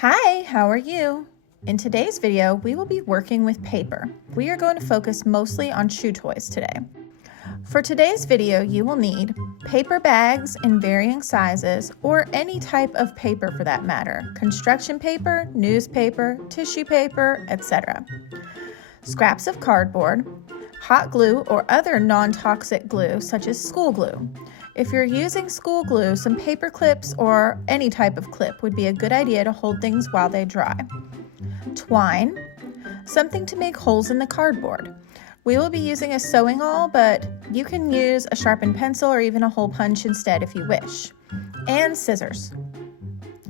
Hi, how are you? In today's video, we will be working with paper. We are going to focus mostly on chew toys today. For today's video, you will need paper bags in varying sizes or any type of paper for that matter, construction paper, newspaper, tissue paper, etc. Scraps of cardboard, hot glue or other non-toxic glue such as school glue. If you're using school glue, some paper clips or any type of clip would be a good idea to hold things while they dry. Twine, something to make holes in the cardboard. We will be using a sewing awl, but you can use a sharpened pencil or even a hole punch instead if you wish. And scissors.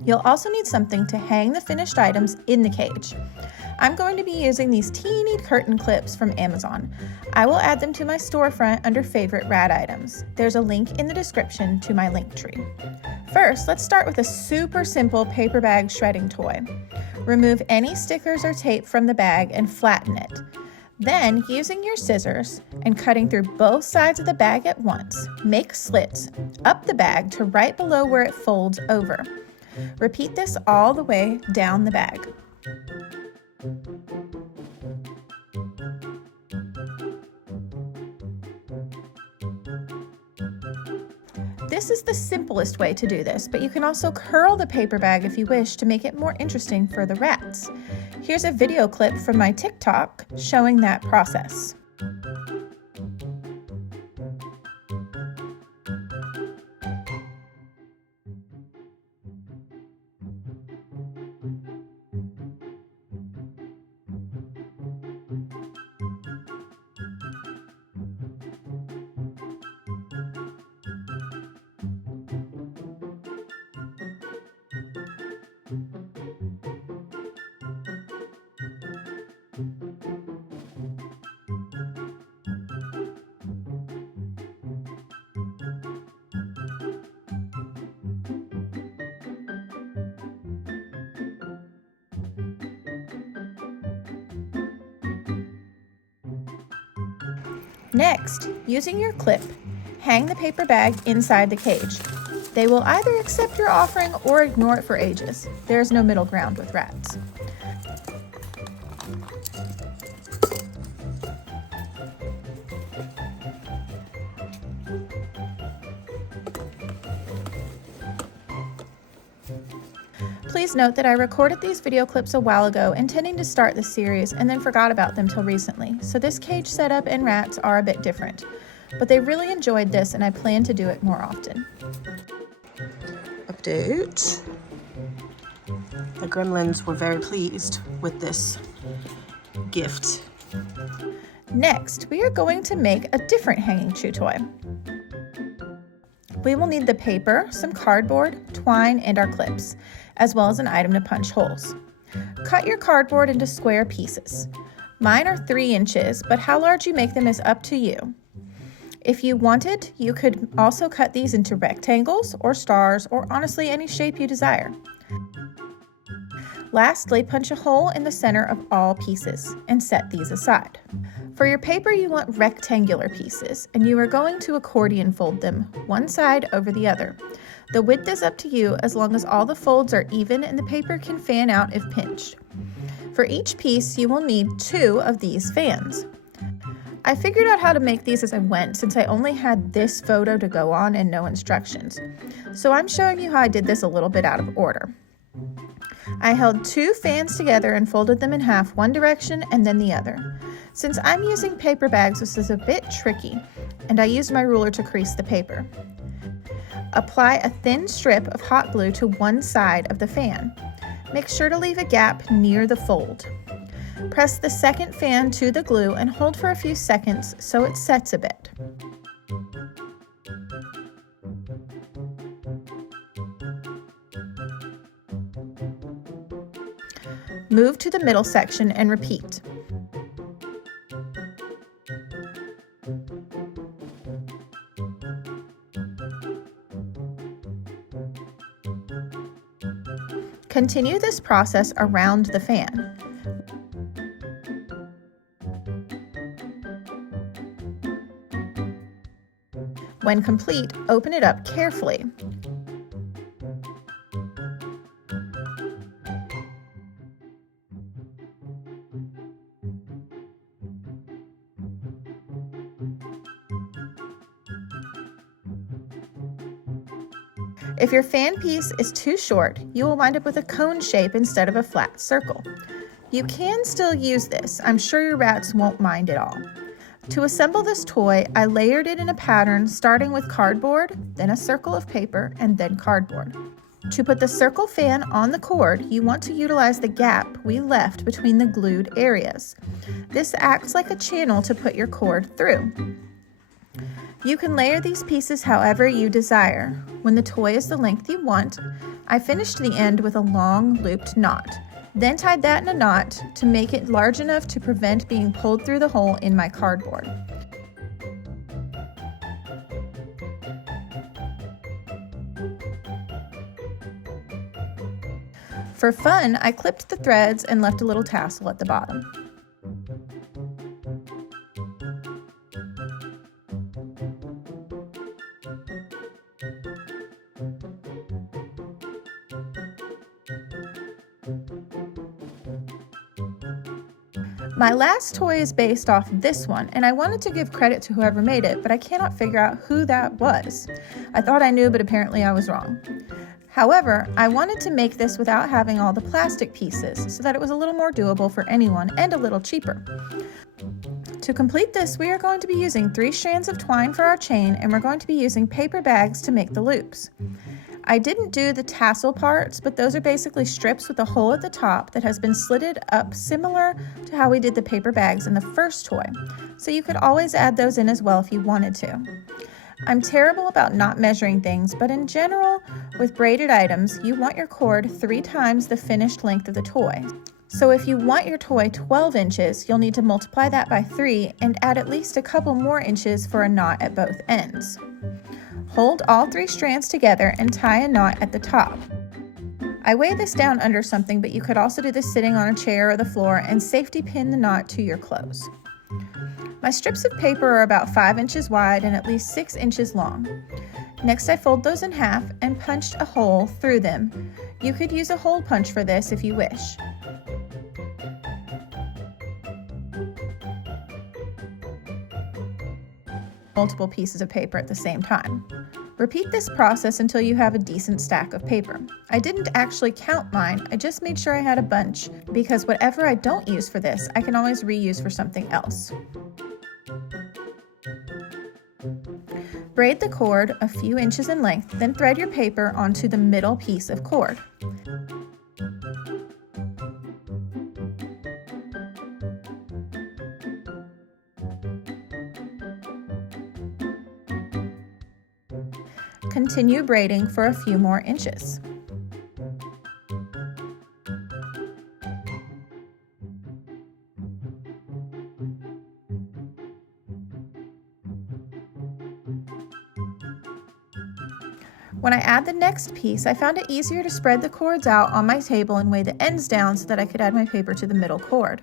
You'll also need something to hang the finished items in the cage. I'm going to be using these teeny curtain clips from Amazon. I will add them to my storefront under favorite rad items. There's a link in the description to my link tree. First, let's start with a super simple paper bag shredding toy. Remove any stickers or tape from the bag and flatten it. Then, using your scissors and cutting through both sides of the bag at once, make slits up the bag to right below where it folds over. Repeat this all the way down the bag. This is the simplest way to do this, but you can also curl the paper bag if you wish to make it more interesting for the rats. Here's a video clip from my TikTok showing that process. Next, using your clip, hang the paper bag inside the cage. They will either accept your offering or ignore it for ages. There is no middle ground with rats. Please note that I recorded these video clips a while ago intending to start this series and then forgot about them till recently, so this cage setup and rats are a bit different. But they really enjoyed this and I plan to do it more often. Update. The gremlins were very pleased with this gift. Next, we are going to make a different hanging chew toy. We will need the paper, some cardboard, twine, and our clips, as well as an item to punch holes. Cut your cardboard into square pieces. Mine are 3 inches, but how large you make them is up to you. If you wanted, you could also cut these into rectangles or stars or honestly any shape you desire. Lastly, punch a hole in the center of all pieces and set these aside. For your paper, you want rectangular pieces, and you are going to accordion fold them, one side over the other. The width is up to you as long as all the folds are even and the paper can fan out if pinched. For each piece, you will need 2 of these fans. I figured out how to make these as I went since I only had this photo to go on and no instructions. So I'm showing you how I did this a little bit out of order. I held 2 fans together and folded them in half one direction and then the other. Since I'm using paper bags, this is a bit tricky, and I used my ruler to crease the paper. Apply a thin strip of hot glue to one side of the fan. Make sure to leave a gap near the fold. Press the second fan to the glue and hold for a few seconds so it sets a bit. Move to the middle section and repeat. Continue this process around the fan. When complete, open it up carefully. If your fan piece is too short, you will wind up with a cone shape instead of a flat circle. You can still use this. I'm sure your rats won't mind at all. To assemble this toy, I layered it in a pattern starting with cardboard, then a circle of paper, and then cardboard. To put the circle fan on the cord, you want to utilize the gap we left between the glued areas. This acts like a channel to put your cord through. You can layer these pieces however you desire. When the toy is the length you want, I finished the end with a long looped knot, then tied that in a knot to make it large enough to prevent being pulled through the hole in my cardboard. For fun, I clipped the threads and left a little tassel at the bottom. My last toy is based off this one, and I wanted to give credit to whoever made it, but I cannot figure out who that was. I thought I knew, but apparently I was wrong. However, I wanted to make this without having all the plastic pieces so that it was a little more doable for anyone and a little cheaper. To complete this, we are going to be using 3 strands of twine for our chain, and we're going to be using paper bags to make the loops. I didn't do the tassel parts, but those are basically strips with a hole at the top that has been slitted up similar to how we did the paper bags in the first toy. So you could always add those in as well if you wanted to. I'm terrible about not measuring things, but in general, with braided items, you want your cord 3 times the finished length of the toy. So if you want your toy 12 inches, you'll need to multiply that by 3 and add at least a couple more inches for a knot at both ends. Hold all 3 strands together and tie a knot at the top. I weigh this down under something, but you could also do this sitting on a chair or the floor and safety pin the knot to your clothes. My strips of paper are about 5 inches wide and at least 6 inches long. Next, I fold those in half and punched a hole through them. You could use a hole punch for this if you wish. Multiple pieces of paper at the same time. Repeat this process until you have a decent stack of paper. I didn't actually count mine, I just made sure I had a bunch, because whatever I don't use for this, I can always reuse for something else. Braid the cord a few inches in length, then thread your paper onto the middle piece of cord. Continue braiding for a few more inches. When I add the next piece, I found it easier to spread the cords out on my table and weigh the ends down so that I could add my paper to the middle cord.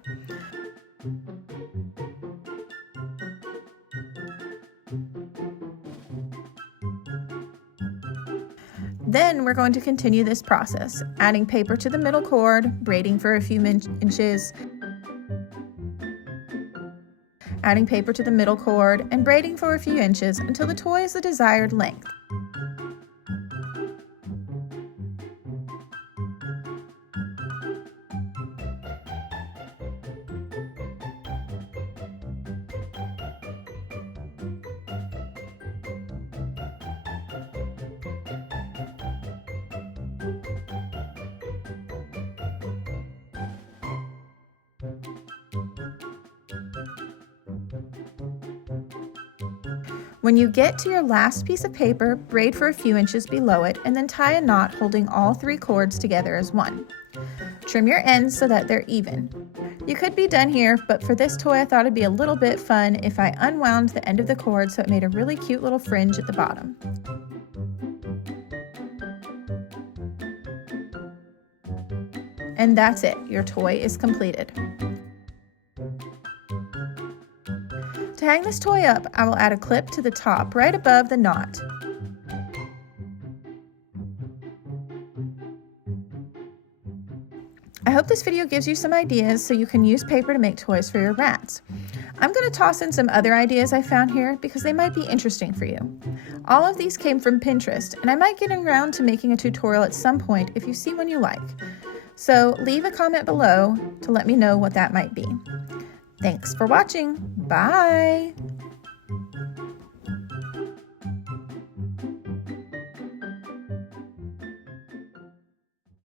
Then we're going to continue this process, adding paper to the middle cord, braiding for a few inches, adding paper to the middle cord, and braiding for a few inches until the toy is the desired length. When you get to your last piece of paper, braid for a few inches below it and then tie a knot holding all 3 cords together as one. Trim your ends so that they're even. You could be done here, but for this toy I thought it'd be a little bit fun if I unwound the end of the cord so it made a really cute little fringe at the bottom. And that's it, your toy is completed. To hang this toy up, I will add a clip to the top right above the knot. I hope this video gives you some ideas so you can use paper to make toys for your rats. I'm going to toss in some other ideas I found here because they might be interesting for you. All of these came from Pinterest, and I might get around to making a tutorial at some point if you see one you like. So leave a comment below to let me know what that might be. Thanks for watching. Bye!